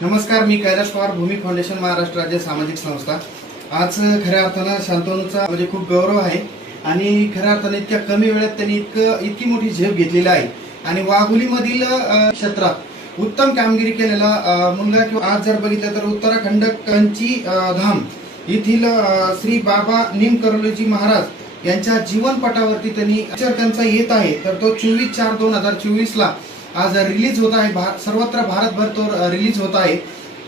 नमस्कार, मी कैलास पवार, भूमी फाउंडेशन महाराष्ट्र राज्य सामाजिक संस्था। आज खऱ्या अर्थानं शांतनूचा म्हणजे खूप गौरव आहे आणि खऱ्या अर्थाने इतक्या कमी वेळात त्यांनी इतकी मोठी झेप घेतलेली आहे आणि वाघोलीमधील क्षेत्रात उत्तम कामगिरी केलेला मुलगा किंवा आज जर बघितलं तर उत्तराखंड कंची धाम येथील श्री बाबा नीम करोलीजी महाराज यांच्या जीवनपटावरती त्यांचा येत आहे। तर तो 24/4/2024 ला आज रिलीज होत आहे। सर्वत्र भारतभर तो रिलीज होत आहे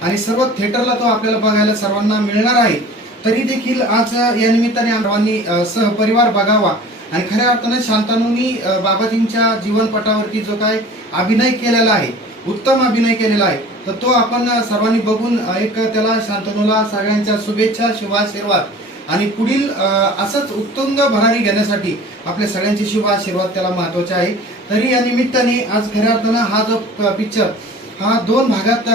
आणि सर्व थिएटरला तो आपल्याला बघायला सर्वांना मिळणार आहे। तरी देखील आज या निमित्ताने सर्वांनी सहपरिवार बघावा आणि खऱ्या अर्थाने शांतनूनी बाबाजींच्या जीवनपटावरती जो काय अभिनय केलेला आहे, उत्तम अभिनय केलेला आहे, तर तो आपण सर्वांनी बघून एक त्याला शांतनूला सगळ्यांच्या शुभेच्छा, शुभाशीर्वाद आणि पुढील असंच उत्तुंग भरारी घेण्यासाठी आपल्या सगळ्यांचे शुभ आशीर्वाद त्याला महत्वाचे आहे। तरी या निमित्ताने आज खऱ्या अर्थानं हा जो पिक्चर हा 2 भागात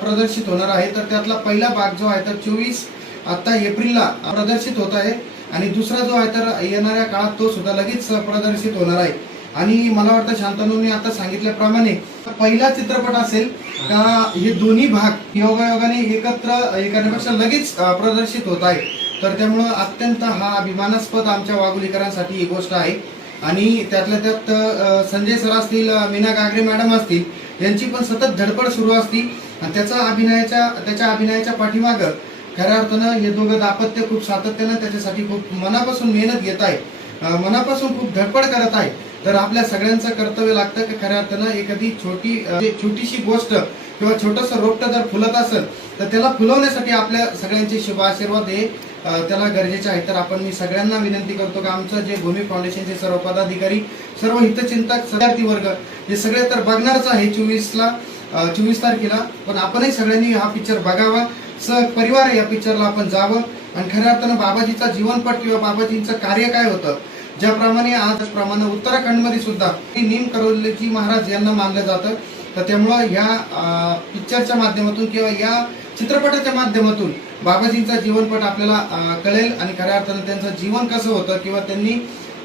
प्रदर्शित होणार आहे। तर त्यातला पहिला भाग जो आहे तर 24 आता एप्रिलला प्रदर्शित होत आहे आणि दुसरा जो आहे तर येणाऱ्या काळात तो सुद्धा लगेच प्रदर्शित होणार आहे। आणि मला वाटतं शांतनूने आता सांगितल्याप्रमाणे पहिला चित्रपट असेल का हे दोन्ही भाग योगायोगाने एकत्र करण्यापेक्षा लगेच प्रदर्शित होत आहे। तर त्यामुळं अत्यंत हा अभिमानास्पद आमच्या वाघोलीकरांसाठी ही गोष्ट आहे आणि त्यातल्या त्यात संजय सर असतील, मीना गागरे मॅडम असतील, यांची पण सतत धडपड सुरू असती आणि त्याच्या अभिनयाच्या पाठीमागं खऱ्या अर्थानं हे दोघं दाम्पत्य खूप सातत्यानं त्याच्यासाठी खूप मनापासून मेहनत घेत आहे, मनापासून खूप धडपड करत आहे। तर आपल्या सगळ्यांचं कर्तव्य लागतं की खऱ्या अर्थानं एखादी छोटीशी गोष्ट किंवा छोटंसं रोपटं जर फुलत असेल तर त्याला फुलवण्यासाठी आपल्या सगळ्यांचे शुभ आशीर्वाद हे त्याला गरजेचे आहे। तर आपण मी सगळ्यांना विनंती करतो की आमचं जे भूमी फाउंडेशनचे सर्व पदाधिकारी, सर्व हितचिंतक, विद्यार्थी वर्ग हे सगळे तर बघणारच आहे 24 तारखेला, पण आपणही सगळ्यांनी हा पिक्चर बघावा, सहपरिवार या पिक्चरला आपण जावं आणि खऱ्या अर्थानं बाबाजीचा जीवनपट किंवा बाबाजींचं कार्य काय होतं, ज्याप्रमाणे आजप्रमाणे उत्तराखंडमध्ये सुद्धा नीम करोलीजी महाराज यांना मानलं जातं। तर त्यामुळं ह्या पिक्चरच्या माध्यमातून किंवा या चित्रपटाच्या माध्यमातून बाबाजींचा जीवनपट आपल्याला कळेल आणि खऱ्या अर्थानं त्यांचं जीवन कसं होतं किंवा त्यांनी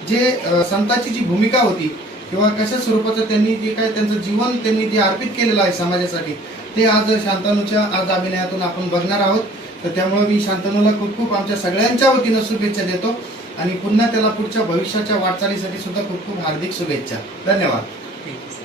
जे संतांची जी भूमिका होती किंवा कशा स्वरूपाचं त्यांनी जे काय त्यांचं जीवन त्यांनी जे अर्पित केलेलं आहे समाजासाठी, ते आज शांतनूच्या आज अभिनयातून आपण बघणार आहोत। तर त्यामुळे मी शांतनूला खूप खूप आमच्या सगळ्यांच्या वतीनं शुभेच्छा देतो आणि पुन्हा त्याला पुढच्या भविष्याच्या वाटचालीसाठी सुद्धा खूप खूप हार्दिक शुभेच्छा। धन्यवाद।